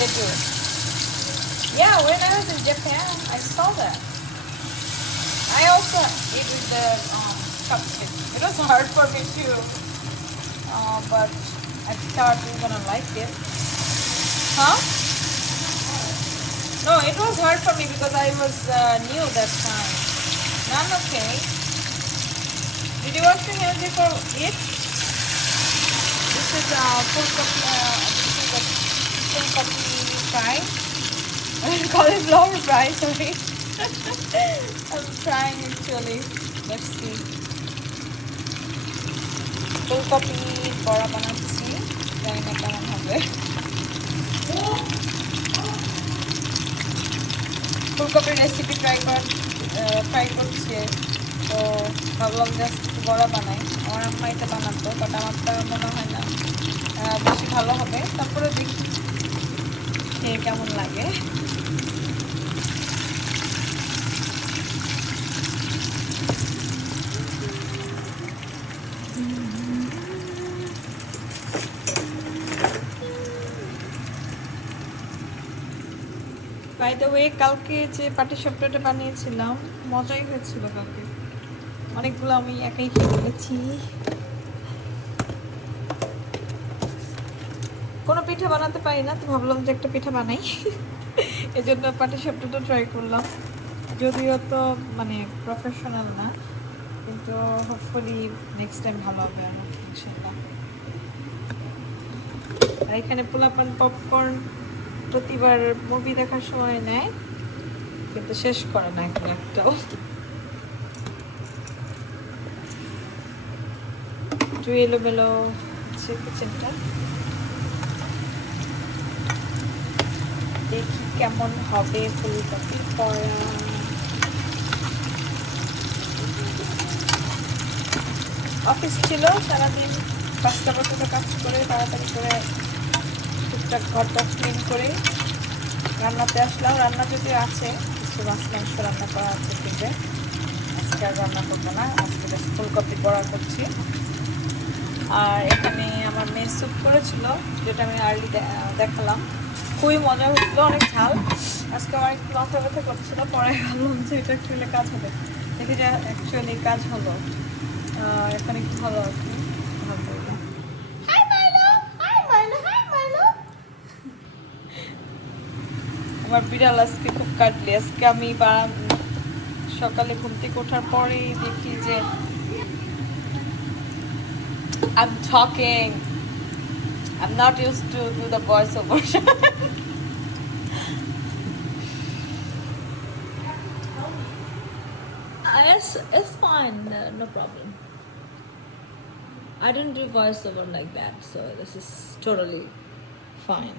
They do. Yeah, when I was in Japan, I saw that. I also ate with the chopstick. It was hard for me too, but I thought you're gonna like it. Huh? No, it was hard for me because I was new that time. None okay. Did you wash your hands before it? This is full copy fry. I call it long fry, sorry. I'm trying actually. Let's see. Full copy বড়া বানাচ্ছি, জানি না কেমন হবে। ফুলকপির recipe try করছি, তো ভাবলাম জাস্ট বড়া বানাই। আমার আম্মা এটা বানাতো, বাট আমারটা মনে হয় না বেশি ভালো হবে। তারপরে দেখি খেয়ে কেমন লাগে। বাই দ্য ওয়ে, কালকে যে পাটিসাপটাটা বানিয়েছিলাম মজাই হয়েছিল। কালকে অনেকগুলো আমি একাই খেয়ে ফেলেছি। কোনো পিঠা বানাতে পারি না, তো ভাবলাম যে একটা পিঠা বানাই। এই জন্য পাটিসাপটাটা ট্রাই করলাম। যদিও তো মানে প্রফেশনাল না, কিন্তু হোপফুলি নেক্সট টাইম ভালো হবে আমার ইনশাআল্লাহ। আর এখানে পোলাপান পপকর্ন প্রতিবার মুভি দেখার সময় নেয়, কিন্তু শেষ করে না এখন একটাও। একটু এলোমেলো হচ্ছে কিচেনটা, দেখি কেমন হবে ফুলকপি করা। অফিস ছিল সারাদিন, 5টা পর্যন্ত কাজ করে তাড়াতাড়ি করে টুকটাক ঘরটা ক্লিন করে রান্নাতে আসলাম। রান্না যদি আছে, কিছু মাছ মাংস রান্না করা আছে ফ্রিজে, আজকে আর রান্না করবো না, আজকে জাস্ট ফুলকপি বড়া করছি। আর এখানে আমার মেয়ে স্যুপ করেছিল, যেটা আমি আর্লি দেখালাম, খুবই মজা হচ্ছিল, অনেক ঝাল। আজকে আমার একটু মাথা ব্যথা করছিল, পরে ভাবলাম যে এটা অ্যাকচুয়ালি কাজ হবে, দেখি যে অ্যাকচুয়ালি কাজ হলো। এখানে কি ভালো আর কি ভালো। আমার বিড়াল আজকে খুব কাটলি। আজকে আমি সকালে ঘুম থেকে ওঠার পরেই দেখি যে I'm talking. I'm not used to do the voiceover. It's fine, no problem. I don't do voiceover like that, so this is totally fine.